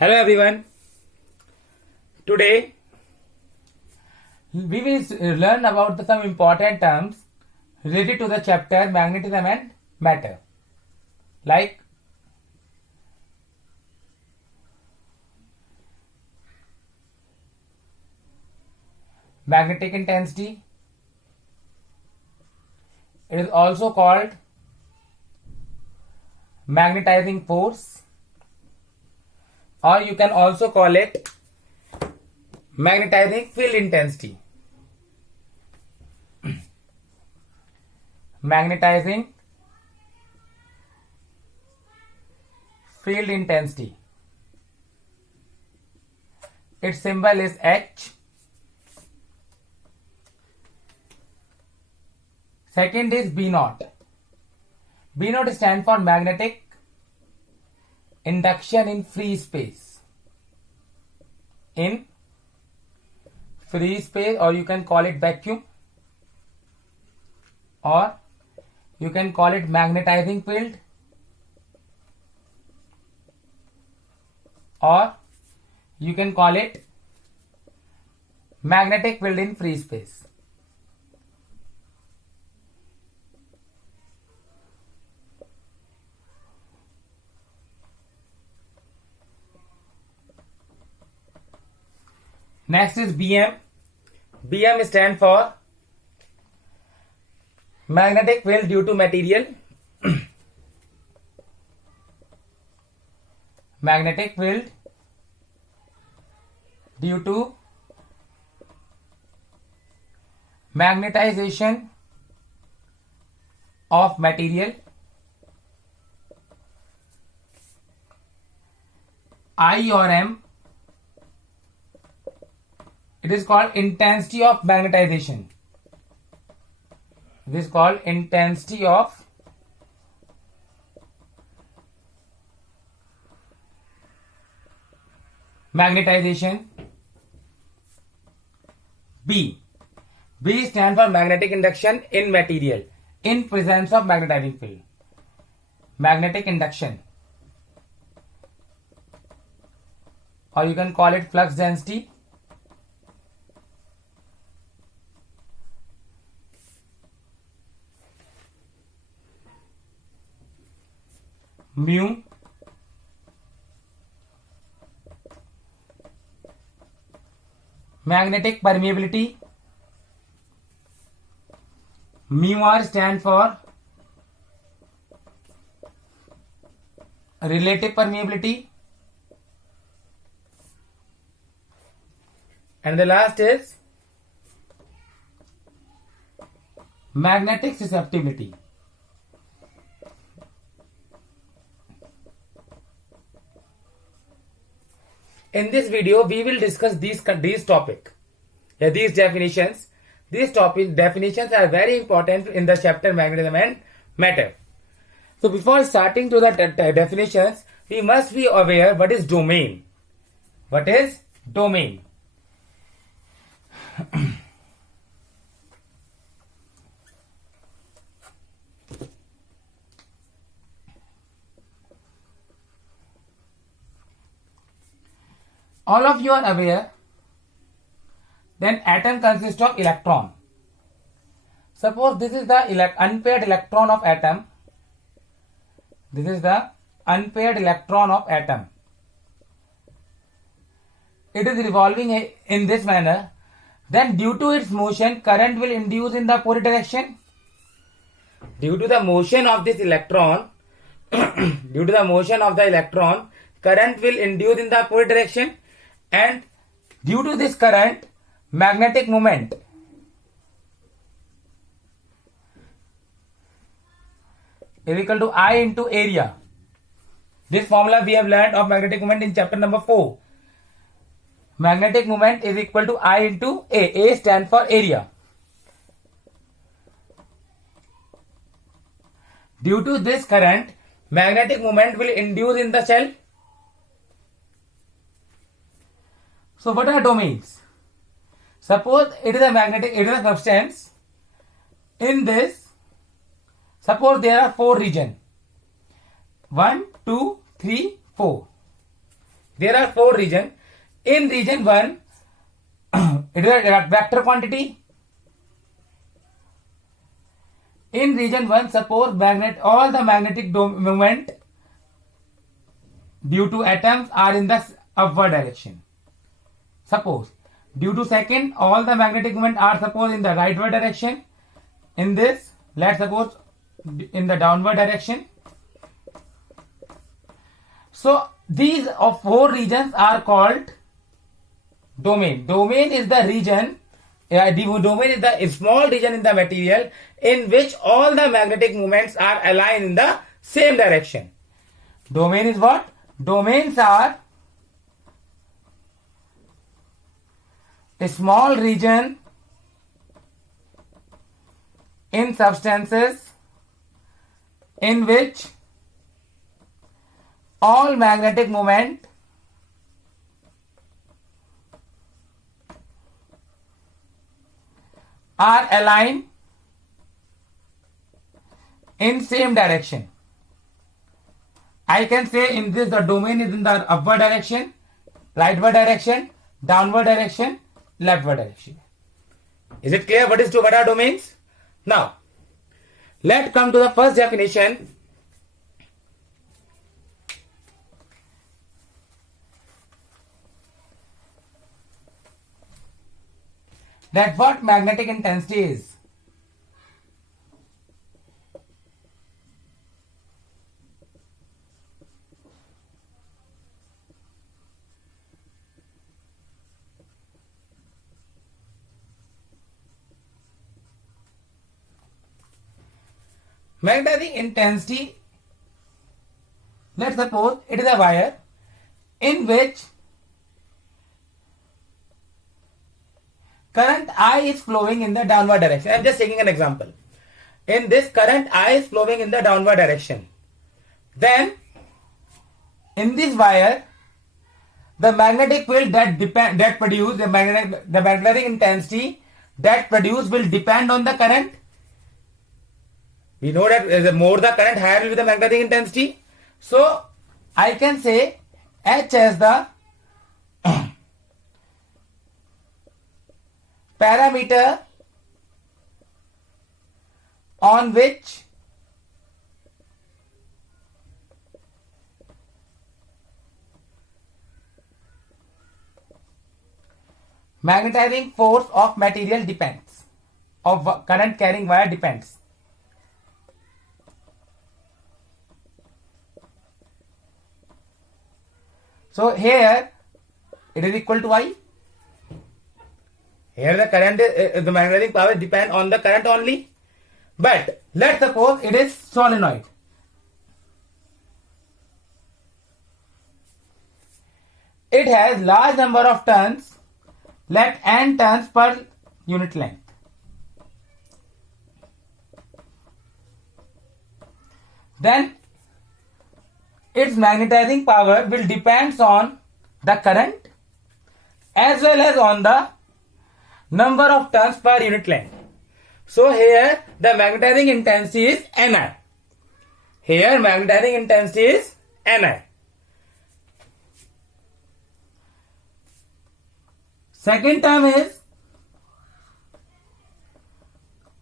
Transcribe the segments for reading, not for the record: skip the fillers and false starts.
Hello everyone. Today we will learn about some important terms related to the chapter magnetism and matter, like magnetic intensity. It is also called magnetizing force, or you can also call it magnetizing field intensity. Magnetizing field intensity. Its symbol is H. Second is B naught. B naught stands for magnetic induction in free space. In free space, or you can call it vacuum, or you can call it magnetizing field, or you can call it magnetic field in free space. Next is BM. BM stands for magnetic field due to material. Magnetic field due to magnetization of material. I or M. It is called intensity of magnetization. It is called intensity of magnetization. B. B stands for magnetic induction in material in presence of magnetizing field. Magnetic induction, or you can call it flux density. Mu. Magnetic permeability. Mu r stands for relative permeability. And the last is magnetic susceptibility. In this video, we will discuss these definitions. These definitions are very important in the chapter magnetism and matter. So before starting to the definitions, we must be aware what is domain. What is domain? All of you are aware then atom consists of electron. Suppose this is the unpaired electron of atom. This is the unpaired electron of atom. It is revolving in this manner. Then due to its motion, current will induce in the opposite direction. Due to the motion of this electron, due to the motion of the electron, current will induce in the opposite direction. And due to this current, magnetic moment is equal to I into area. This formula we have learned of magnetic moment in chapter number 4. Magnetic moment is equal to I into A. A stands for area. Due to this current, magnetic moment will induce in the cell. So what are domains? Suppose it is a substance. In this, suppose there are 4 regions. 1, 2, 3, 4. there are 4 regions. In region 1, it is a vector quantity. In region 1, suppose all the magnetic moment due to atoms are in the upward direction. Suppose due to second, all the magnetic moment are suppose in the rightward direction. In this, let's suppose in the downward direction. So these 4 regions are called domain. Domain is the region. Domain is the small region in the material in which all the magnetic moments are aligned in the same direction. Domain is what? Domains are a small region in substances in which all magnetic moment are aligned in same direction. I can say in this the domain is in the upward direction, rightward direction, downward direction, leftward direction. Is it clear what are domains? Now, let's come to the first definition. That what magnetic intensity is. Magnetic intensity, let's suppose it is a wire in which current I is flowing in the downward direction. I am just taking an example. In this, current I is flowing in the downward direction. Then, in this wire, the magnetic field that produce the magnetic intensity that produce will depend on the current. We know that the more the current, higher will be the magnetic intensity. So, I can say H as the parameter on which magnetizing force of material depends, of current carrying wire depends. So here it is equal to I. Here the current, the magnetic power depend on the current only. But let's suppose it is solenoid. It has large number of turns, let n turns per unit length. Then its magnetizing power will depends on the current as well as on the number of turns per unit length. So here the magnetizing intensity is Ni. Here magnetizing intensity is Ni. Second term is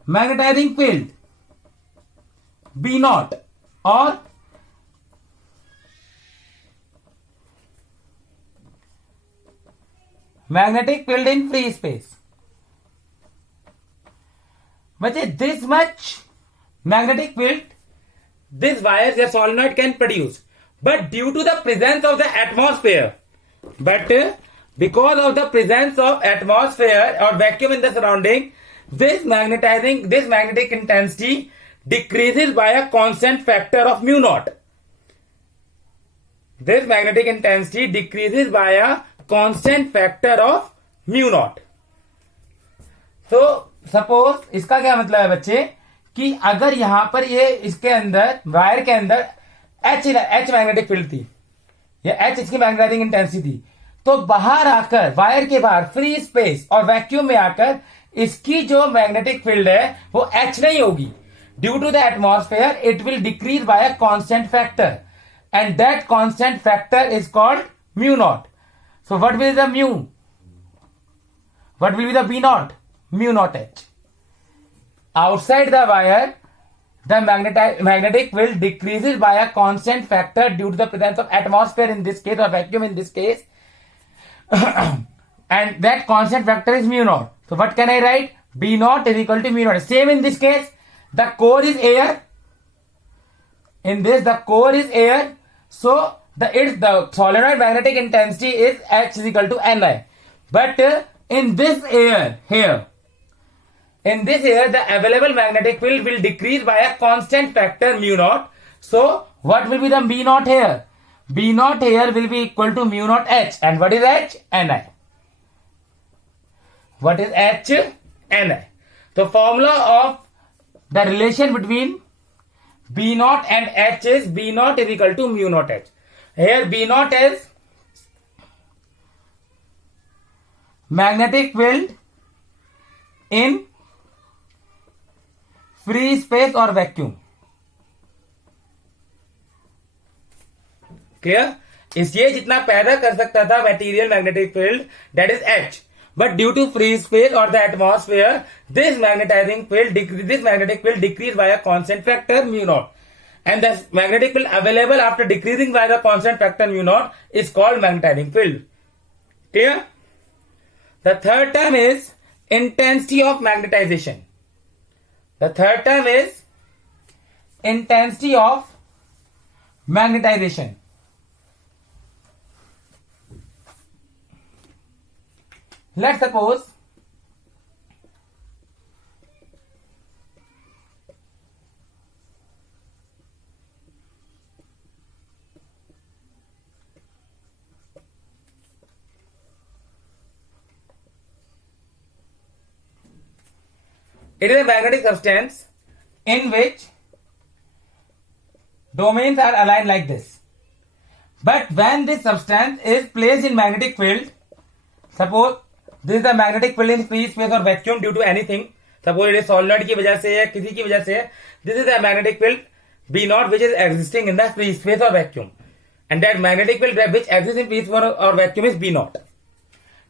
magnetizing field B naught or magnetic field in free space. But this much magnetic field this wire, the solenoid can produce. But due to the presence of the atmosphere, because of the presence of atmosphere or vacuum in the surrounding, this magnetic intensity decreases by a constant factor of mu naught. This magnetic intensity decreases by a constant factor of mu naught. So suppose इसका क्या मतलब है बच्चे कि अगर यहां पर ये इसके अंदर वायर के अंदर एच मैग्नेटिक फील्ड थी या एच इसकी मैग्नेटिक इंटेंसिटी थी, तो बाहर आकर वायर के बाहर फ्री स्पेस और वैक्यूम में आकर इसकी जो मैग्नेटिक फील्ड है वो एच नहीं होगी. Due to the atmosphere it will decrease by a constant factor and that constant factor is called mu naught. So what will be the mu? What will be the B naught? Mu naught H. Outside the wire, the magnetic field decreases by a constant factor due to the presence of atmosphere in this case or vacuum in this case. And that constant factor is mu naught. So what can I write? B naught is equal to mu naught. Same in this case. The core is air. In this, the core is air. So the solenoid magnetic intensity is H is equal to Ni. But in this air here, in this air, the available magnetic field will decrease by a constant factor mu naught. So what will be the B naught here? B naught here will be equal to mu naught H. And what is H? Ni. What is H? Ni. The formula of the relation between B naught and H is B naught is equal to mu naught H. Here B naught is magnetic field in free space or vacuum. Clear? इसलिए जितना पैदा कर सकता था material magnetic field, that is H. But due to free space or the atmosphere, this magnetic field decreased by a constant factor mu naught. And the magnetic field available after decreasing by the constant factor mu naught is called magnetic field. Clear? The third term is intensity of magnetization. The third term is intensity of magnetization. Let's suppose it is a magnetic substance in which domains are aligned like this. But when this substance is placed in magnetic field, suppose this is the magnetic field in free space or vacuum due to anything. Suppose it is solenoid की वजह से है, किसी की वजह से है. This is the magnetic field B naught which is existing in the free space or vacuum. And that magnetic field which exists in free space or vacuum is B naught.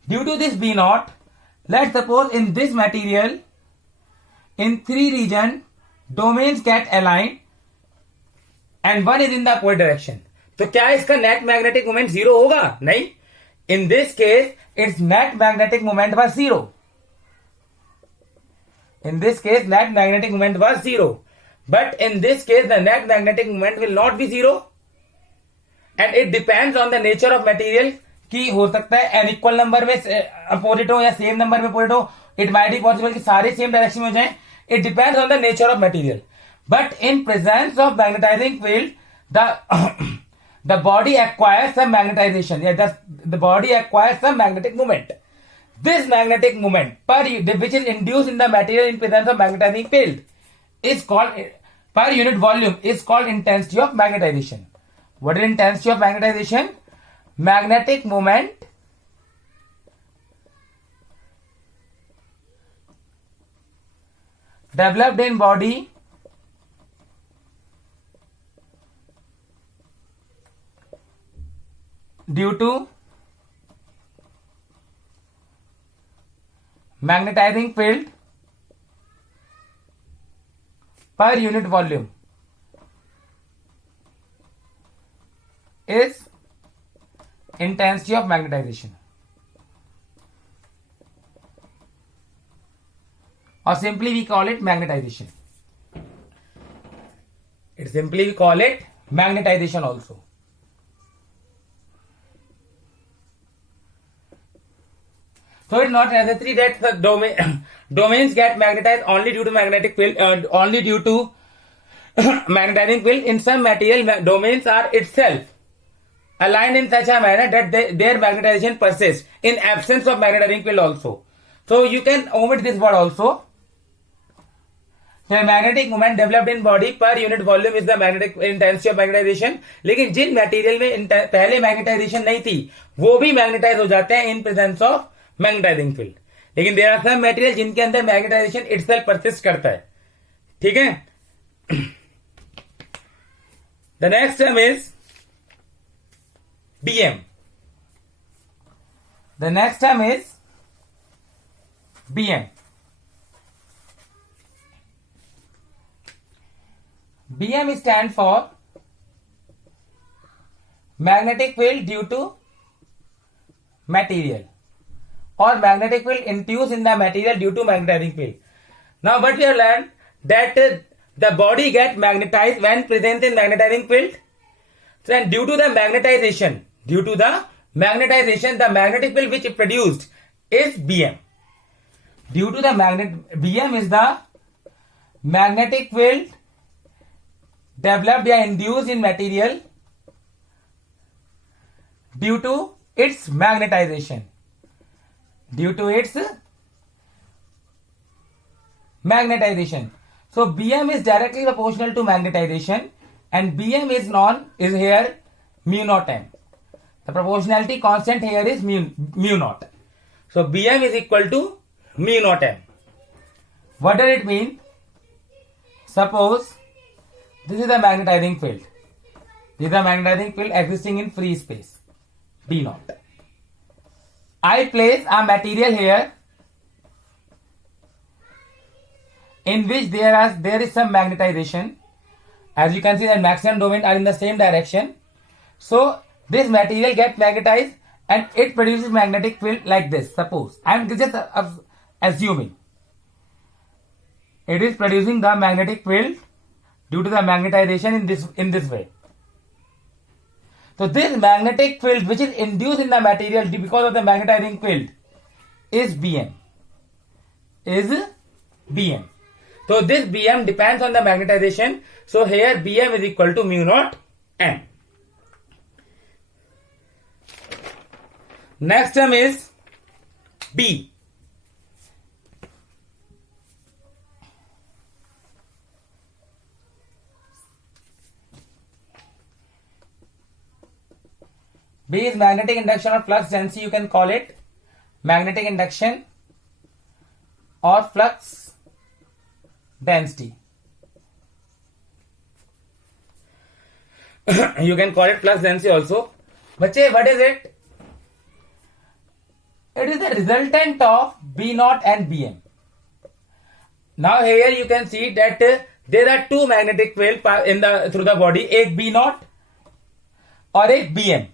Due to this B naught, let's suppose in this material, in three regions, domains get aligned and one is in the opposite direction. तो क्या इसका net magnetic moment zero होगा? नहीं. In this case, its net magnetic moment was zero. In this case, net magnetic moment was zero. But in this case, the net magnetic moment will not be zero. And it depends on the nature of material. कि हो सकता है unequal number में opposite हो या same number में opposite हो. It might be possible कि सारे सेम डायरेक्शन में हो जाएं. It depends on the nature of material. But in presence of magnetizing field, the body acquires some magnetization. Yeah, the body acquires some magnetic moment. This magnetic moment which is induced in the material in presence of magnetizing field is called, per unit volume, is called intensity of magnetization. What is intensity of magnetization? Magnetic moment developed in body due to magnetizing field per unit volume is intensity of magnetization, or simply we call it magnetization. Simply we call it magnetization also. So it's not necessary that the domains get magnetized only due to magnetic field, only due to magnetizing field. In some material, domains are itself aligned in such a manner that their magnetization persists in absence of magnetizing field also. So you can omit this word also. The magnetic moment developed in body per unit volume is the magnetic intensity of magnetization. लेकिन जिन material में पहले magnetisation नहीं थी वो भी magnetise हो जाते हैं in presence of magnetising field. लेकिन देयर आर सम मटेरियल जिनके अंदर मैग्नेटाइजेशन इटसेल्फ परसिस्ट करता है. ठीक है. The next term is BM. The next term is Bm. Bm stands for magnetic field due to material, or magnetic field induced in the material due to magnetizing field. Now what we have learned, that the body gets magnetized when present in magnetizing field. So, and due to the magnetization, the magnetic field which is produced is Bm. Due to the Bm is the magnetic field developed or induced in material due to its magnetization. So Bm is directly proportional to magnetization, and Bm is here mu naught m. The proportionality constant here is mu naught. So Bm is equal to mu naught m. What does it mean? Suppose this is the magnetizing field. This is the magnetizing field existing in free space, B naught. I place a material here in which there is some magnetization. As you can see, that maximum domain are in the same direction. So this material gets magnetized and it produces magnetic field like this. Suppose I am just assuming it is producing the magnetic field due to the magnetization in this way. So this magnetic field which is induced in the material because of the magnetizing field is Bm. So this Bm depends on the magnetization. So here Bm is equal to mu naught m. Next term is B. B is magnetic induction or flux density. You can call it magnetic induction or flux density. You can call it flux density also. Bache, what is it? It is the resultant of B naught and Bm. Now here you can see that there are two magnetic field through the body, एक B naught और एक Bm.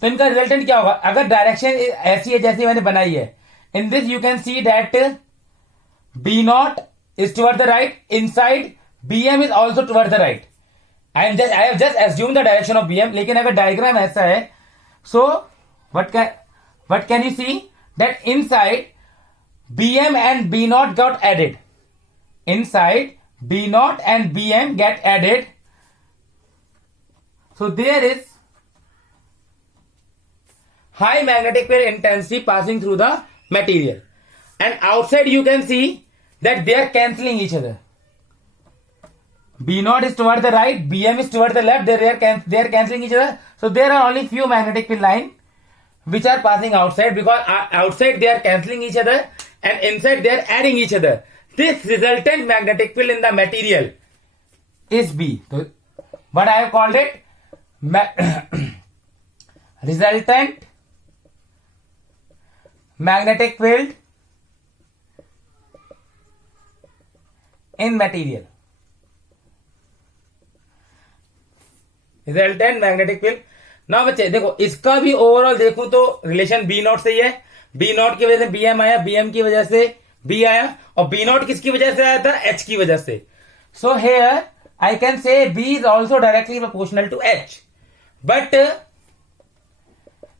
तो इनका resultant क्या होगा? अगर direction ऐसी है जैसी मैंने बनाई है, in this you can see that B naught is toward the right, inside Bm is also toward the right. I have just assumed the direction of Bm. लेकिन अगर डायग्राम ऐसा है, so what can you see? That inside Bm and B naught got added. Inside B naught and Bm get added. So there is high magnetic field intensity passing through the material, and outside you can see that they are cancelling each other. B naught is toward the right, Bm is toward the left. They are cancelling each other. So there are only few magnetic field lines which are passing outside, because outside they are cancelling each other and inside they are adding each other. This resultant magnetic field in the material is B. So what I have called it, resultant magnetic field in material. Resultant magnetic field. ना बच्चे देखो, इसका भी overall देखूं तो relation B not से ही है. B not की वजह से बीएम आया, बीएम की वजह से बी आया, और बी नॉट किसकी वजह से आया था? एच की वजह से. So here I can say B is also directly proportional to H, but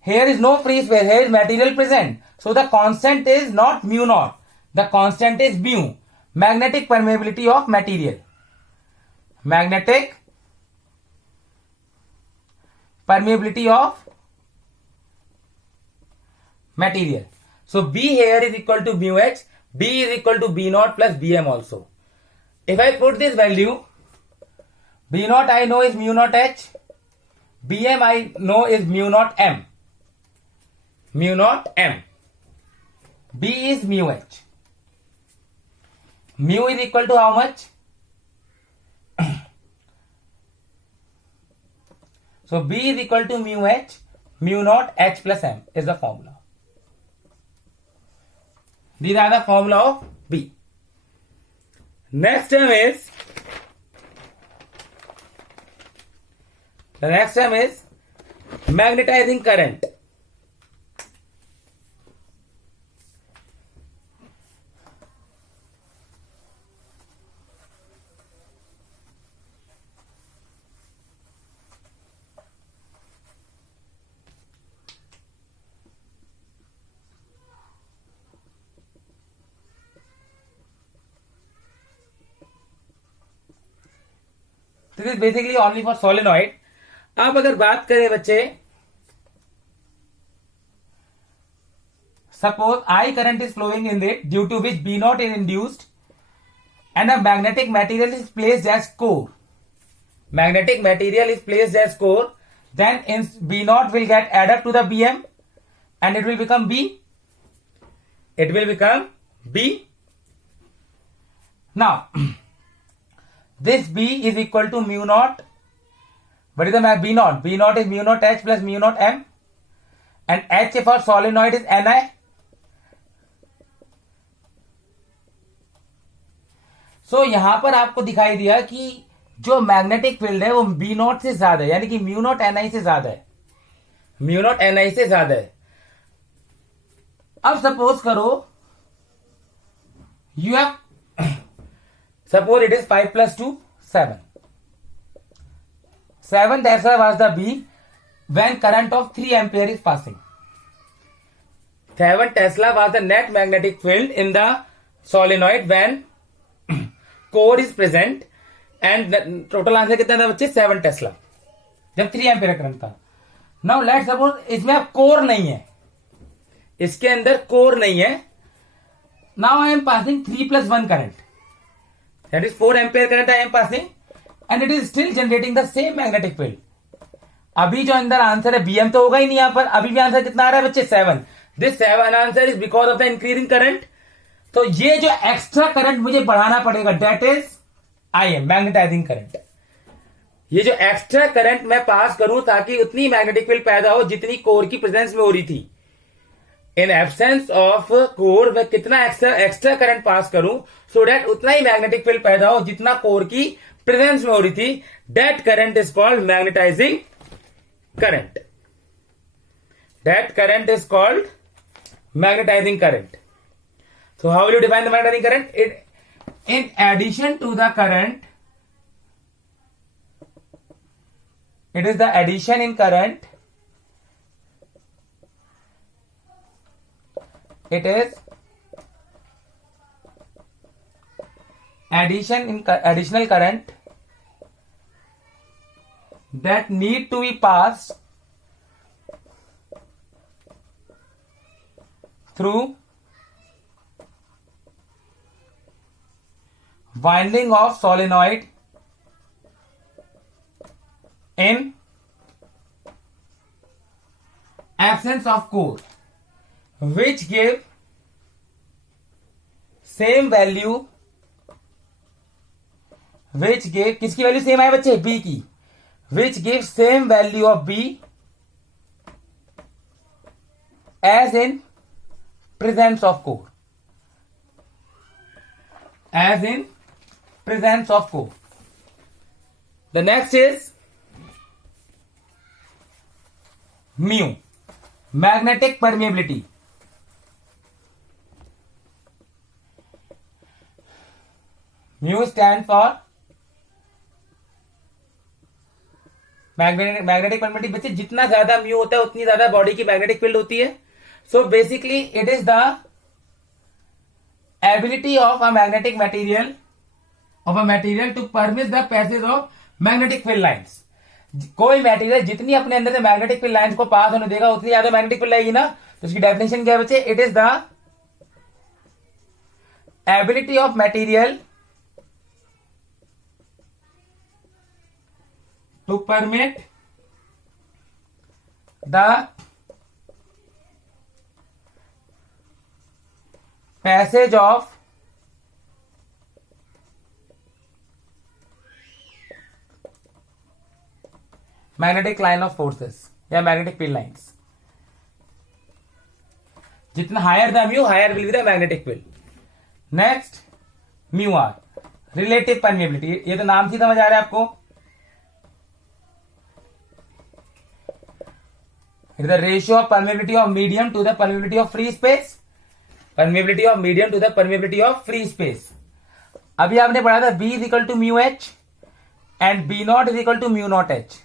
here is no free space, here is material present. So the constant is not mu naught, the constant is mu, magnetic permeability of material. Magnetic permeability of material. So B here is equal to mu h, B is equal to B naught plus Bm also. If I put this value, B naught I know is mu naught h, Bm I know is mu naught m. Mu naught m. B is mu h. Mu is equal to how much? So B is equal to mu h, mu naught h plus m is the formula. These are the formula of B. Next term is magnetizing current. This is basically only for solenoid. अब अगर बात करें बच्चे, suppose I current is flowing in it, due to which B naught is induced and a magnetic material is placed as core. Magnetic material is placed as core, then in B naught will get added to the Bm and it will become B. It will become B. Now, this B is equal to mu naught. What is the B naught? B naught is mu naught H plus mu naught M. And H for solenoid is Ni. So यहां पर आपको दिखाई दिया कि जो magnetic field है वो B not से ज्यादा है, यानी कि म्यू नॉट एन आई से ज्यादा है. म्यू नॉट एन आई से ज्यादा है. अब सपोज करो you have, suppose it is 5 plus 2, 7. 7 Tesla was the B when current of 3 ampere is passing. 7 Tesla was the net magnetic field in the solenoid when core is present and total answer कितना था बच्चे? 7 Tesla जब 3 ampere current था. Now let's suppose इसमें अब core नहीं है, इसके अंदर कोर नहीं है. Now I am passing 3 plus 1 current. That is 4 ampere current I am passing and it is still generating the same magnetic field. अभी जो अंदर आंसर है Bm तो होगा ही नहीं यहां पर. अभी भी आंसर कितना आ रहा है बच्चे? 7. This 7 answer is because of the increasing current. तो ये जो एक्स्ट्रा करंट मुझे बढ़ाना पड़ेगा, that is Im, magnetising current. ये जो एक्स्ट्रा करंट मैं पास करूं ताकि उतनी मैग्नेटिक फील्ड पैदा हो जितनी कोर की प्रेजेंस में हो रही थी. इन एब्सेंस ऑफ कोर मैं कितना एक्स्ट्रा करंट पास करूं सो डेट उतना ही मैग्नेटिक फील्ड पैदा हो जितना कोर की प्रेजेंस में हो रही थी. That current is called magnetising current. That current is called magnetising current. So how will you define the magnetising current? In addition to the current, it is the addition in current. It is additional current that need to be passed through winding of solenoid in absence of core, which give same value, which give किसकी value same है बच्चे? B की. which gives same value of B as in presence of core. As in presence of core. The next is mu, magnetic permeability. Mu stands for magnetic permittivity. बच्चे जितना ज्यादा mu होता है उतनी ज्यादा बॉडी की मैग्नेटिक फील्ड होती है. So basically it is the ability of a magnetic material to permit the passage of magnetic field lines. कोई मटेरियल जितनी अपने अंदर से मैग्नेटिक फील्ड लाइंस को पास होने देगा उतनी ज्यादा मैग्नेटिक फील्ड आएगी ना. तो इसकी डेफिनेशन क्या है बच्चे? It is the ability of material to permit the passage of magnetic line of forces या magnetic field lines. जितना higher the mu, higher will be the magnetic field. Next mu R, relative permeability. ये तो नाम से समझ आ रहा है आपको. It is the ratio of permeability of medium to the permeability of free space. Permeability of medium to the permeability of free space. अभी आपने पढ़ा था B is equal to mu H and B naught is equal to mu naught H.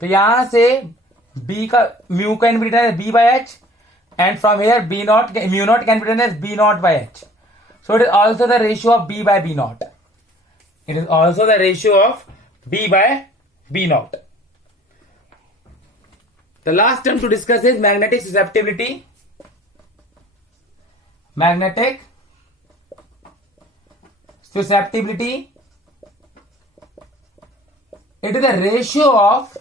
तो यहां से B का mu can be written as B by H and from here B naught mu naught can be written as B naught by H. So it is also the ratio of B by B naught. It is also the ratio of B by B naught. The last term to discuss is magnetic susceptibility. Magnetic susceptibility. It is the ratio of,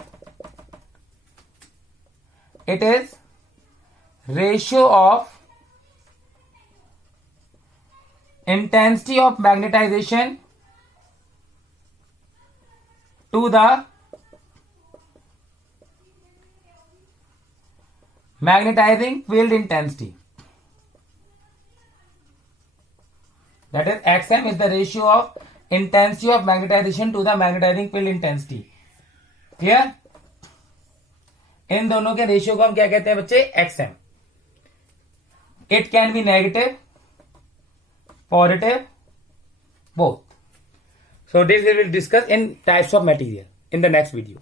it is ratio of intensity of magnetization to the magnetizing field intensity. That is, xm is the ratio of intensity of magnetization to the magnetizing field intensity. Clear? इन दोनों के ratio को हम क्या कहते हैं बच्चे? xm. It can be negative, positive, both. So this we will discuss in types of material in the next video.